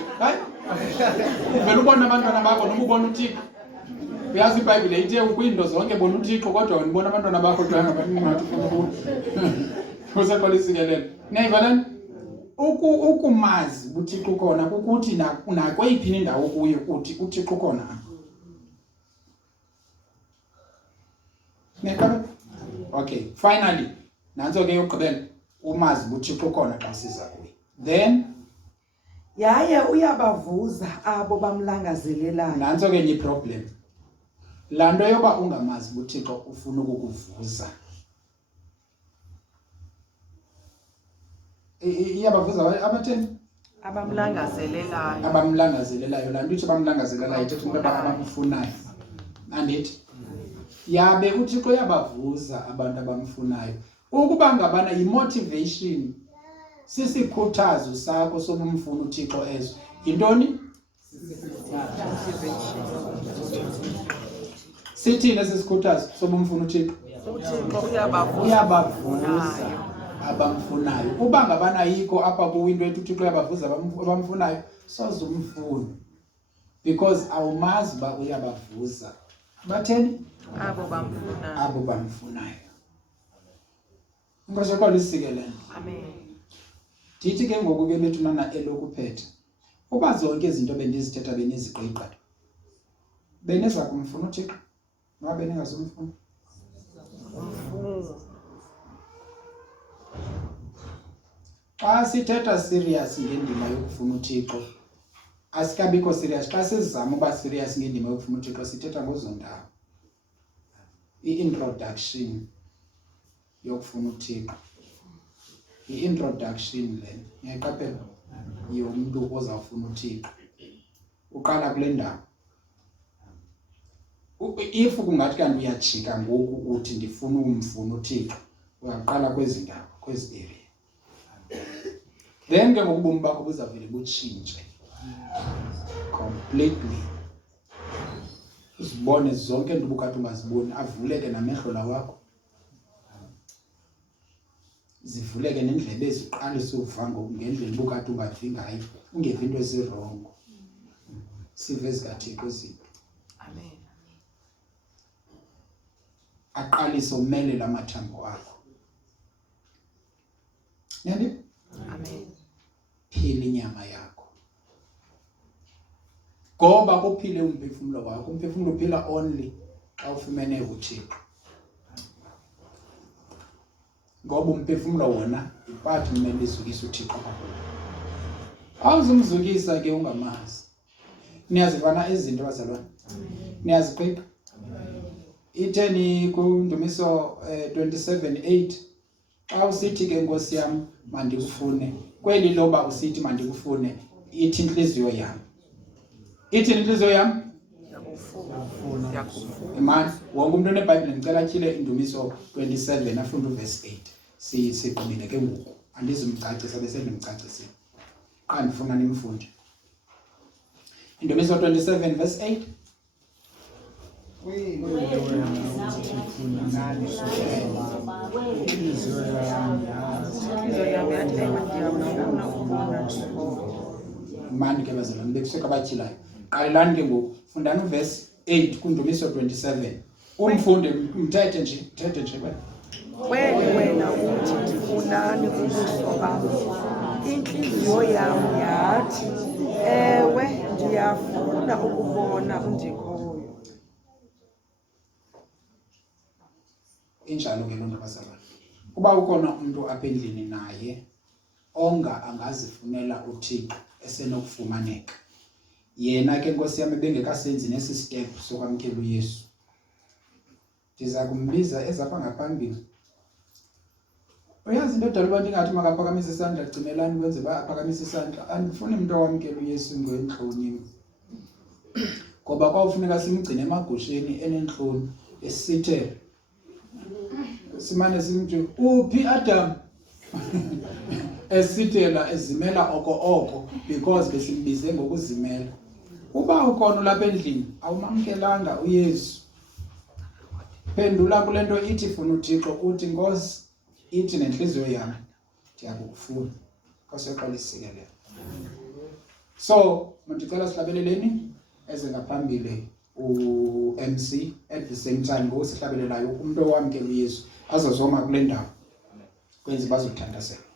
Uvela ubona abantwana bakho noma ubona uThixo. Uyazi iBhayibhile ithi ukwiinto zonke bona uThixo kodwa unibona abantwana bakho xa ngabani ngathi ufuna ukuwa. Usaqala isikelelo. Niyayiva? Ukumazi uThixo ukhona ukuthi nakweyiphi indawo kuyo uthi uThixo ukhona apha. Niyaqaphela? Okay, finally nanso ke yokugqibela umazi uThixo ukhona xa siza kuye. Then yaye uyabavuza abo bamlangazelelayo. nanso ke nye problem. Laa nto yoba ungamazi uThixo ufuna ukukuvuza. Iyabavuza abatheni? Abamlangazelelayo. Abamlangazelelayo. Laa nto ithi abamlangazelelayo ithetha into yoba abamfunayo. Andithi? Yabe uThixo uyabavuza abantu abamfunayo. Ukuba ngabana yi-motivation sisikhuthazo sakho sobumfuna uThixo ezo. Yintoni? Sithini esisikhuthazo sobumfuna uThixo? uThixo uyabavuza Uyabavuza abamfunayo. Uba ngabana ayikho apha kuwinto ethi uThixo uyabavuza abamfunayo soze umfune. Because awumazi uba uyabavuza. Batheni? abo bamfunayo. Abo bamfunayo. Inkosi yakho lisikelele. Amen. Ndithi ke ngoku ke bethunana elokuphetha. Uba zonke izinto bendizithetha beniziqiqa. Beneza kumfuna uThixo. Noba beningazumfuna. Xa sithetha serious ngendima yokufuna uThixo, asikabikho serious. Xa sizama uba serious ngendima yokufuna uThixo sithetha ngozo ndawo. I-introduction yokufuna uThixo. I-introduction le. Niyaqaphela? Yomuntu ozawufuna uThixo. Uqala kule ndawo. If kungathi kanti uyajika ngoku uthi ndifuna umfuna uThixo, uyaqala kwezi ndawo, kwezi area. Then ke ngokubomi bakho buzavele butshintshe. Completely. Uzibone zonke into ubukade ungaziboni, avuleke namehlo la wakho. Zivuleke nendlebe eziqalise uva ngendlela ubukade ungavi ngayo, ungeva into ezirongo. Sive ezikaThixo izinto. Amen. Aqalise umelela amathambo akho. Yandi? Amen. Phila inyama yakho. ngoba kuphile umphefumlo wakho. Umphefumlo uphila only xa ufumene uThixo, ngoba umphefumlo wona ipart kumele izukise uThixo kakhulu. Awuzumzukisa ke ungamazi. Niyazivana izinto bazalwane, niyaziqiqa. Itheni kuNdumiso 27:8, xa usithi ke Nkosi yam mandikufune, kweli loba usithi mandikufune, ithi inhliziyo yam. Ithi inhliziyo yam imani. Wonke umuntu oneBhayibhile ndicela atyhile Indumiso 27 afunde uverse 8. Sigqibile ke ngoku, andizumcacisa bese ndimcacisile. Xa ndifuna nimfunde. Indumiso 27 verse 8. Mani ke bazalwane bekuseka abatyilayo. Qalelani ke ngoku, fundani uverse 8 kuNdumiso 27. Umfunde mthethe nje wena. Wena uthi ndifunani ubuso bam. Inhliziyo yam yathi, ewe ndiyafuna ukubona undikhoyo. Injalo ke lonto bazalwane. Kuba ukona umuntu apha endlini naye angazifunela uThixo esenokufumaneka, yena ke Nkosi yami bengekasenzi nesi step sokwamkela uYesu, ndiza kumbiza ezapha ngaphambili. Uyazi into edala uba ndingathi makaphakamise isandla, gcimelani kwenze uba aphakamise isandla. Andifuni umuntu owamkela uYesu ngentloni, ngoba kwawufuneka simgcine emagusheni enentloni esithe simane simntu uphi Adam esithela ezimela oko because besimbize ngokuzimela. Uba ukhona lapha endlini awumamkelanga uYesu, phendula kule nto ithi funa uThixo, uthi Nkosi ithi nenhliziyo yami ndiyakufuna. Nkosi yoxolo isikelela. So mandicela sihlabeleleni eze ngaphambili uMC at the same time ngoku sihlabelelayo umuntu owamkela uYesu azozoma kule ndawo kwenza bazothandazela.